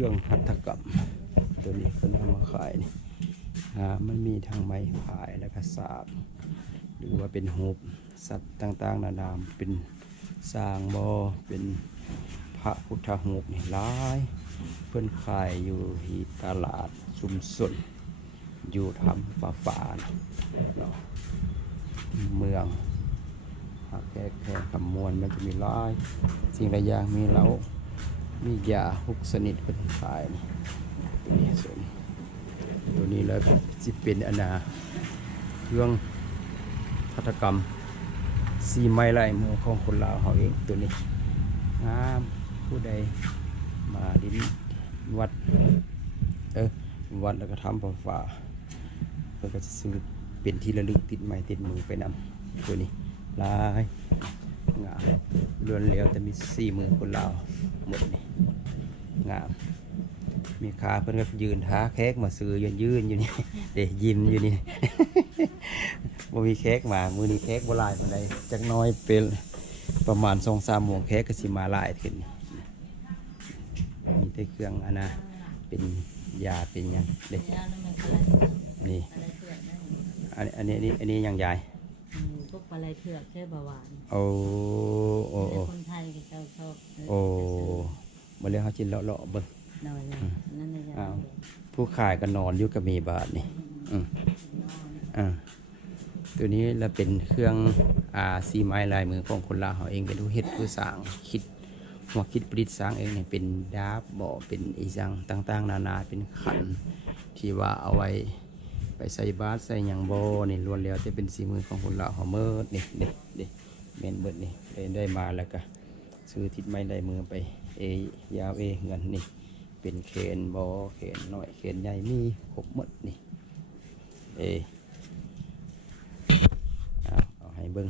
ครื่องหัตถกรรม ตัวนี้เพิ่นเอามาขายนี่มันมีทางไม้พายแล้วก็สากหรือว่าเป็นหบสัตว์ต่างๆ นานาเป็นสร้างบอเป็นพระพุทธหูบนี่หลายเพิ่อนขายอยู่ที่ตลาดชุมชนอยู่ทำป่าฝานเนาะเมืองหักแค่แค่คำมวลมันจะมีหลาย สิ่งหลายอย่างมีเหล้า มียาทุกชนิดเพิ่นขายนี่ตัวนี้ส่วนตัวนี้แล้วสิเป็นอนาเครื่องหัตถกรรมสีไม้ลายมือของคนลาวเขาเองตัวนี้งามผู้ใดมาดินวัดเออวัดแล้วก็ทำประฝาเพื่อก็จะซื้อเป็นที่ระลึกติดไม้ติดมือไปนำตัวนี้ลาย งามล้วนเหลวแต่มีสี่มือคนลาวหมดนี่งาม มีขาเพิ่นก็ยืนท้าแขกมาซื้อยืนยืนอยู่นี่ เดยิ้มอยู่นี่ บ่มีเค้กมา มือนี้เค้กบ่หลายปานใดจักน้อยเป็นประมาณ2-3โมงเค้กก็สิมาหลายขึ้นมีแต่เครื่องอันน่ะเป็นยาเป็นหยังเด้ยวนี่อันอันนี้อันนี้อันนี้ยังยายอืม พวกอะไรเถื่อนแค่เบาหวานโอ้โอ้โอ้แต่คนไทยก็เจ้าชอบโอ้บ่เลยเฮาจิเลาะๆเบิ่งหน่อยเลยนั่นเลยยาอ้าว ผู้ขายก็นอนอยู่กับมีบาทนี่อืมอ่าตัวนี้แล้วเป็นเครื่องอาซีไม้ลายมือของคนลาวเขาเองเป็นผู้เฮ็ดผู้สร้างคิดหัวคิดประดิษฐ์สร้างเองเนี่ยเป็นดาบบ่เป็นอีสังต่าง ๆ นานาเป็นขันที่ว่าเอาไว้ ไปใส่บาสใส่หยังโบนี่ล้วนแล้วจะเป็นสีมือของคนละหอมเมิดนี่เด็เด็เมนเบิดนี่ได้ได้มาแล้วก็ซื้อทิศไม้ได้มือไปเอยาวเอเงินนี่เป็นเขนบอเขนหน่อยเขนใหญ่มีครบหมดนี่เอเอาเอาให้เบิ้ง